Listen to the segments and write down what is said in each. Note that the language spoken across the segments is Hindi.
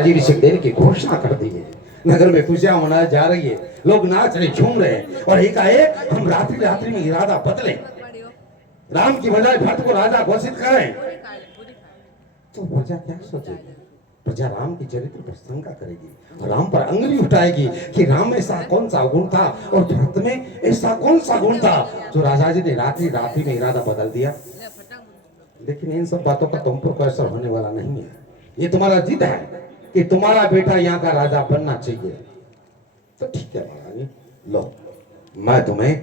जी ऋषि देने की घोषणा कर दी है। नगर में पूजा मनाई जा रही है, लोग नाच रहे झूम रहे हैं और एकाएक हम रात्रि रात्रि में इरादा बदले, राम की बजाय भरत को राजा घोषित करें तो प्रजा क्या सोचेगी? प्रजा राम की चरित्र पर शंका करेगी, राम पर अंगुली उठाएगी कि राम में ऐसा कौन सा गुण था और भरत में ऐसा कौन सा गुण था जो राजा जी ने रात्रि रात्रि में इरादा बदल दिया। लेकिन इन सब बातों का तुम पर कोई असर होने वाला नहीं है। ये तुम्हारा जिद है कि तुम्हारा बेटा यहाँ का राजा बनना चाहिए, तो ठीक है महारानी, लो मैं तुम्हें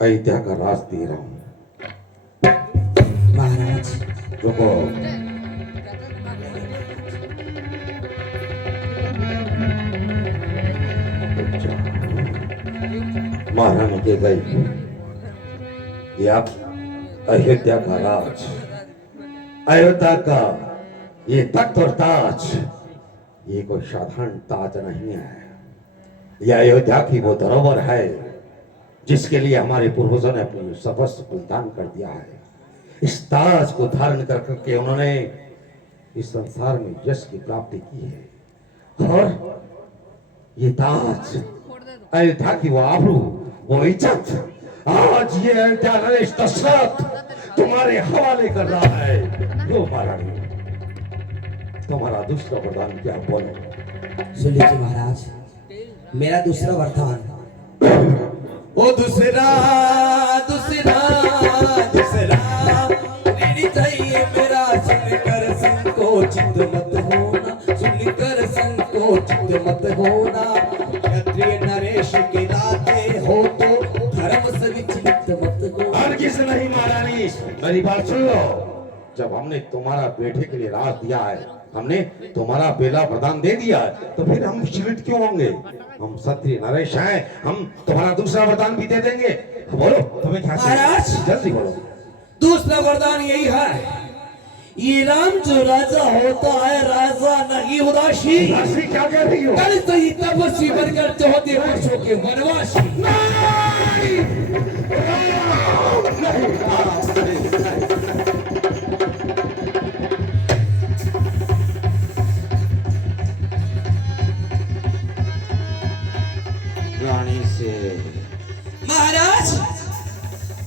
अयोध्या का राज दे रहा हूँ। महाराज रुको, महारानी के गई, ये आप अयोध्या का राज, अयोध्या का ये तख्त और ताज, ये कोई साधारण ताज नहीं है। यह अयोध्या की वो धरोहर है जिसके लिए हमारे पूर्वजों ने अपनी सर्वस्व बलिदान कर दिया है। इस ताज को धारण कर करके उन्होंने इस संसार में यश की प्राप्ति की है, और ये ताज, अयोध्या की वो आबरू, वो इज्जत, आज ये अयोध्या नरेश दशरथ तुम्हारे हवाले कर रहा है। लो महारानी, तुम्हारा दूसरा वरदान क्या, बोलो। सुन लीजिए महाराज, मेरा दूसरा वरदान, ओ दूसरा दूसरा दूसरा लेनी चाहिए मेरा, सुनकर संकोचित मत होना, सुनकर संकोचित मत होना, क्षत्रिय नरेश के लाते हो तो धर्म से विचलित मत हो। और किस नहीं महारानी, मेरी बात सुन लो, जब हमने तुम्हारा बेटे के लिए राज दिया है, हमने तुम्हारा बेला वरदान दे दिया है, तो फिर हम विचलित क्यों होंगे? हम क्षत्रिय नरेश हैं, हम तुम्हारा दूसरा वरदान भी दे देंगे। बोलो तुम्हें क्या महाराज, जल्दी बोलो। दूसरा वरदान यही है, ये राम जो राजा होता है, राजा नहीं उदासी। राशि क्या कह रही हो? कल से ही तपस्वी बनकर 14 वर्षों के वनवासी। नहीं, रानी से महाराज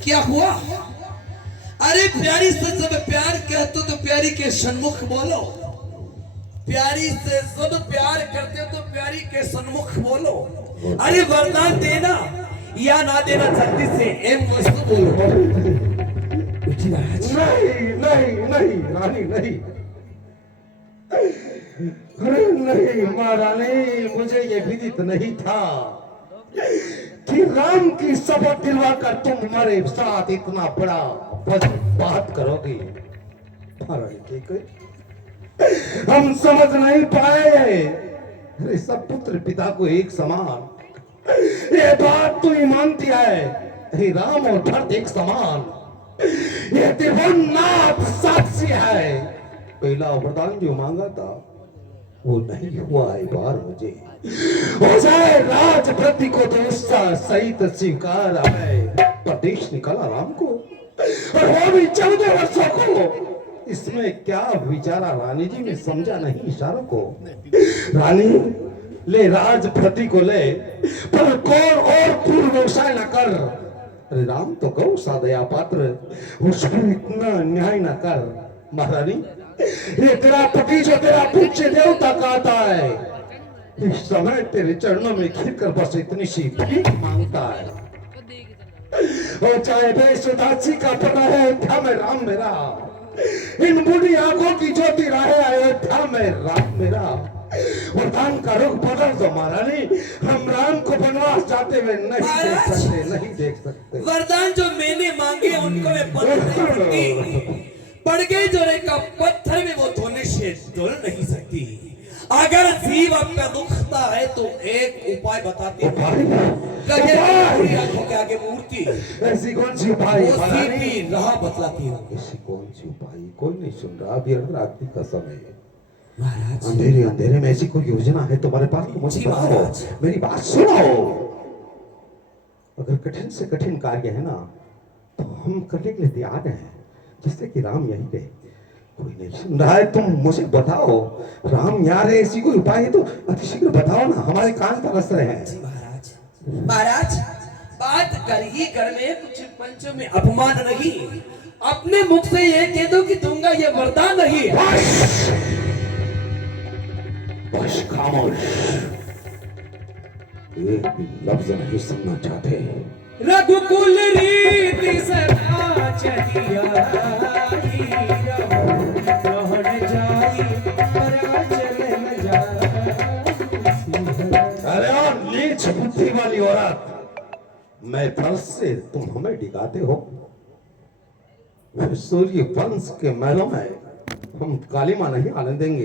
क्या हुआ? अरे प्यारी से जब प्यार कहते हो तो प्यारी के सन्मुख बोलो, प्यारी से जब प्यार करते हो तो प्यारी के सन्मुख बोलो। अरे वरदान देना या ना देना जल्दी से एम वस्तु बोलो। नहीं नहीं नहीं रानी नहीं, अरे नहीं महारानी, मुझे ये विदित नहीं था कि राम की शपथ दिलवाकर तुम हमारे साथ इतना बड़ा बात करोगी। महारानी ठीक है, हम समझ नहीं पाए, अरे सब पुत्र पिता को एक समान, ये बात तू ही मानती है, हे राम और भरत एक समान, ये त्रिभुवननाथ साक्षी है। पहला वरदान जो मांगा था वो नहीं हुआ है, बार मुझे हो जाए राज वृद्धि को तो उसका सहित स्वीकार है। प्रदेश निकाला राम को, और वो भी 14 वर्षों को। इसमें क्या विचारा रानी जी ने समझा नहीं इशारों को। रानी ले राज वृद्धि को ले, पर कौन और पूर्व व्यवसाय न कर। अरे राम तो गौ सा दया पात्र, उसको इतना न्याय न कर। महारानी, ये तेरा पति जो तेरा पूज्य देवता कहता है, इस समय तेरे चरणों में गिर कर बस इतनी सी भीख मांगता है। और चाहे बेसुदासी का पता है अयोध्या में राम मेरा, इन बूढ़ी आंखों की ज्योति रहे अयोध्या में राम मेरा। वरदान का रुख बदल दो महारानी, हम राम को वनवास जाते हुए नहीं देख सकते, नहीं देख सकते। वरदान जो मैंने मांगे उनको मैं बदल नहीं सकती, पड़ गई जोरे का पत्थर में वो धोने से धुल नहीं सकती। अगर जीव आपका दुखता है तो एक उपाय बताते हैं, आंखों के आगे मूर्ति, ऐसी कौन सी उपाय राह बतलाती है। ऐसी कौन सी उपाय? कोई नहीं सुन रहा, अभी रात्रि का समय है महाराज। अंधेरे अंधेरे में ऐसी कोई योजना है तुम्हारे पास तो मुझे बताओ, मेरी बात सुनो। अगर कठिन से कठिन कार्य है ना तो हम करने के लिए तैयार हैं, जिससे कि राम यहीं रहे। कोई नहीं सुन रहा है, तुम मुझे बताओ। राम यहाँ रहे, ऐसी कोई उपाय है तो अतिशीघ्र बताओ ना, हमारे कान तरस रहे हैं। जी महाराज, महाराज बात कर ही कर में कुछ पंचों में अपमान नहीं, अपने मुख से ये कह दो कि दूंगा ये वरदान नहीं। बस खामोश, एक भी लफ्ज नहीं सुनना चाहते। रघुकुल रीति सदा चलिया ग्रहण जाई परा चलन जाई। अरे और नीच बुद्धि वाली औरत, मैं फर्ज से तुम हमें डिगाते हो। सूर्य वंश के महलों में हम काली मां नहीं आने देंगे।